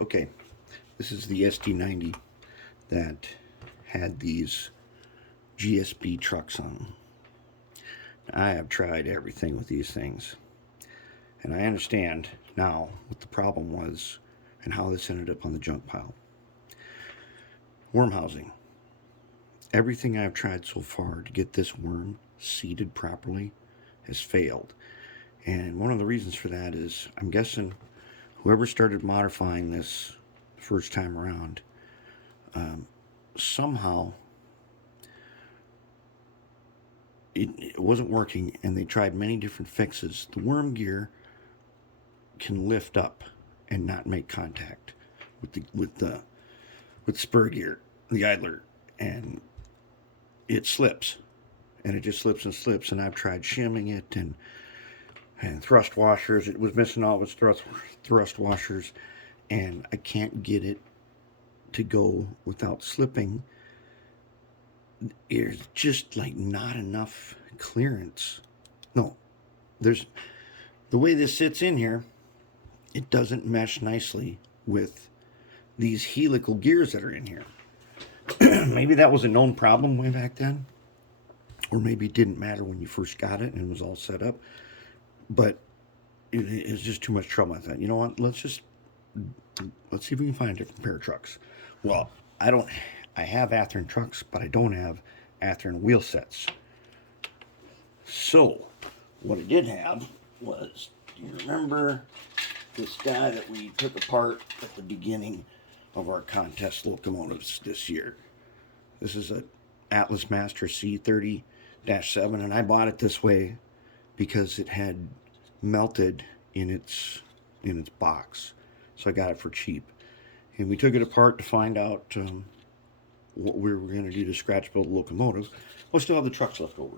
Okay, this is the SD90 that had these GSB trucks on them. I have tried everything with these things, and I understand now what the problem was and how this ended up on the junk pile. Worm housing. Everything I've tried so far to get this worm seated properly has failed. And one of the reasons for that is I'm guessing whoever started modifying this first time around somehow it wasn't working, and they tried many different fixes. The worm gear can lift up and not make contact with spur gear, the idler, and it slips, and it just slips and slips. And I've tried shimming it and thrust washers. It was missing all of its thrust washers, and I can't get it to go without slipping. There's just like not enough clearance. No, there's the way this sits in here, it doesn't mesh nicely with these helical gears that are in here. Maybe that was a known problem way back then, or maybe it didn't matter when you first got it and it was all set up, but it's just too much trouble. I thought, you know what, let's see if we can find a different pair of trucks. Well, I have Athearn trucks, but I don't have Athearn wheel sets. So what I did have was, do you remember this guy that we took apart at the beginning of our contest locomotives this year? This is a Atlas Master C30-7, and I bought it this way because it had melted in its box, so I got it for cheap. And we took it apart to find out what we were going to do to scratch build a locomotive. We'll still have the trucks left over.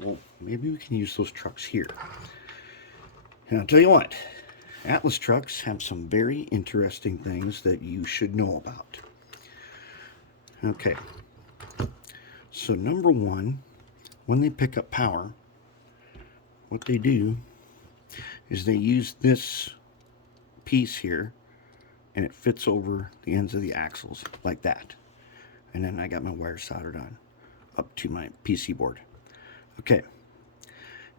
Well, maybe we can use those trucks here. And I'll tell you what, Atlas trucks have some very interesting things that you should know about. Okay, so number one, when they pick up power, what they do is they use this piece here, and it fits over the ends of the axles like that. And then I got my wire soldered on up to my PC board. Okay,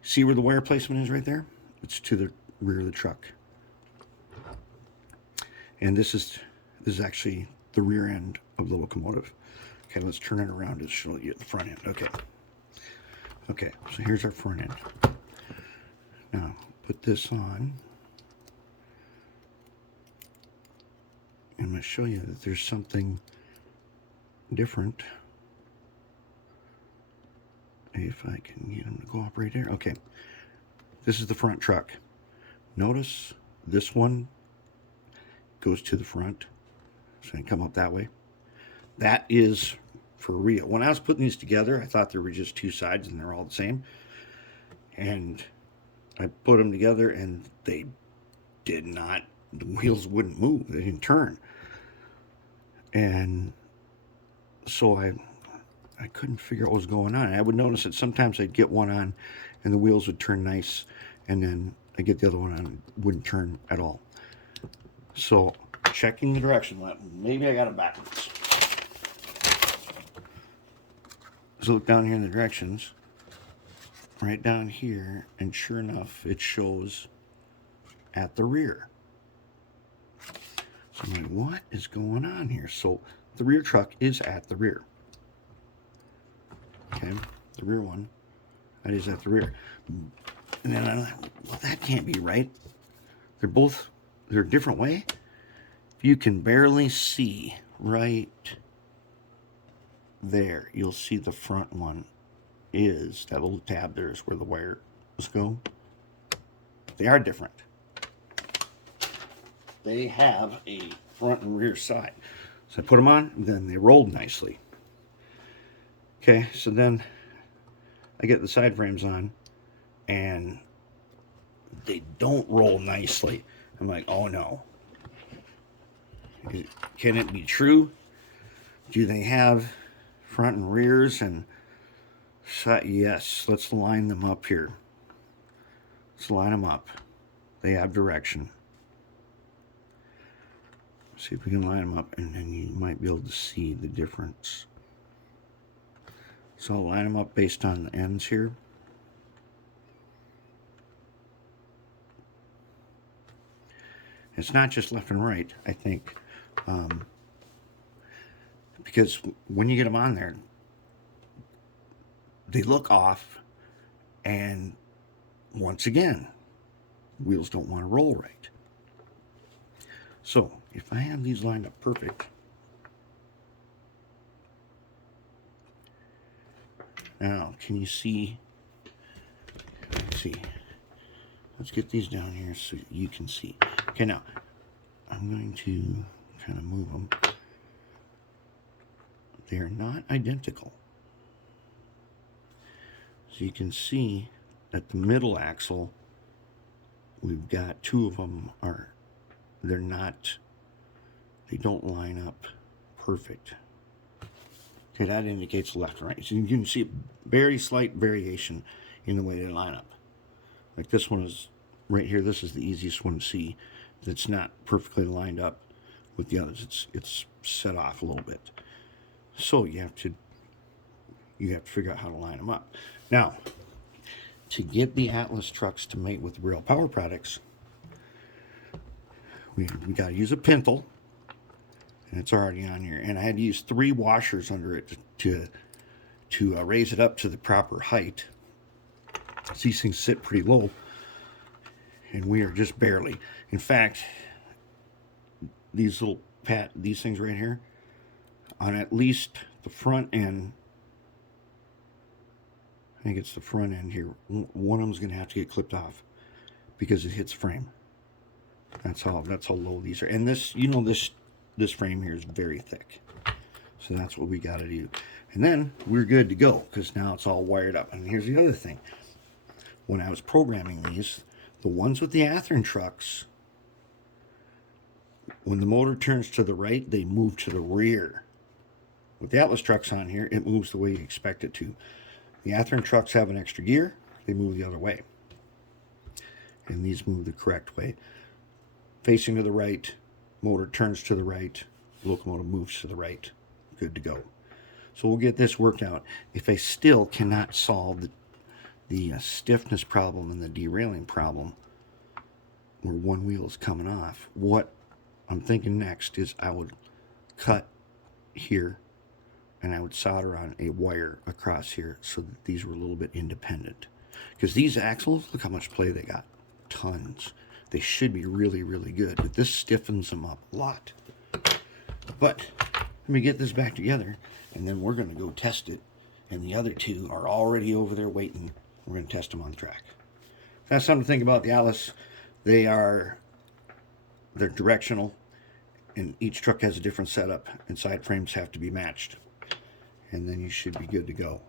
see where the wire placement is right there? It's to the rear of the truck. And this is actually the rear end of the locomotive. Okay, let's turn it around to show you the front end. Okay, so here's our front end. Now, put this on. I'm going to show you that there's something different. If I can get them to go up right there. Okay, this is the front truck. Notice this one goes to the front, so I come up that way. That is for real. When I was putting these together, I thought there were just two sides and they're all the same. And I put them together and they did not, the wheels wouldn't move, they didn't turn. And so I couldn't figure out what was going on. I would notice that sometimes I'd get one on and the wheels would turn nice, and then I'd get the other one on and it wouldn't turn at all. So checking the direction, maybe I got it backwards. So look down here in the directions, right down here, and sure enough, it shows at the rear. So I'm like, what is going on here? So the rear truck is at the rear. Okay, the rear one, that is at the rear. And then I'm like, well, that can't be right. They're a different way. You can barely see right there. You'll see the front one is, that little tab there is where the wires go. They are different. They have a front and rear side. So I put them on, and then they rolled nicely. Okay, so then I get the side frames on, and they don't roll nicely. I'm like, oh no. Can it be true? Do they have front and rears? And yes, let's line them up here. Let's line them up. They have direction. See if we can line them up, and then you might be able to see the difference. So I'll line them up based on the ends here. It's not just left and right, I think, because when you get them on there, they look off, and once again, wheels don't want to roll right. So if I have these lined up perfect, now can you see? Let's see. Let's get these down here so you can see. Okay, now I'm going to kind of move them. They're not identical. So you can see that the middle axle, we've got two of them they don't line up perfect. Okay, that indicates left and right. So you can see a very slight variation in the way they line up. Like this one is right here. This is the easiest one to see. That's not perfectly lined up with the others. It's set off a little bit. So you have to figure out how to line them up. Now, to get the Atlas trucks to mate with Real Power Products, we got to use a pintle, and it's already on here. And I had to use 3 washers under it to raise it up to the proper height. So these things sit pretty low, and we are just barely. In fact, these things right here, on at least the front end, I think it's the front end here, one of them's going to have to get clipped off because it hits frame. That's how low these are. And this, this frame here is very thick. So that's what we got to do. And then we're good to go because now it's all wired up. And here's the other thing. When I was programming these, the ones with the Athearn trucks, when the motor turns to the right, they move to the rear. With the Atlas trucks on here, it moves the way you expect it to. The Athearn trucks have an extra gear, they move the other way. And these move the correct way. Facing to the right, motor turns to the right, locomotive moves to the right. Good to go. So we'll get this worked out. If I still cannot solve the stiffness problem and the derailing problem, where one wheel is coming off, what I'm thinking next is I would cut here and I would solder on a wire across here so that these were a little bit independent. Because these axles, look how much play they got. Tons. They should be really, really good, but this stiffens them up a lot. But let me get this back together, and then we're going to go test it. And the other two are already over there waiting. We're going to test them on the track. That's something to think about. The Atlas, they're directional, and each truck has a different setup, and side frames have to be matched. And then you should be good to go.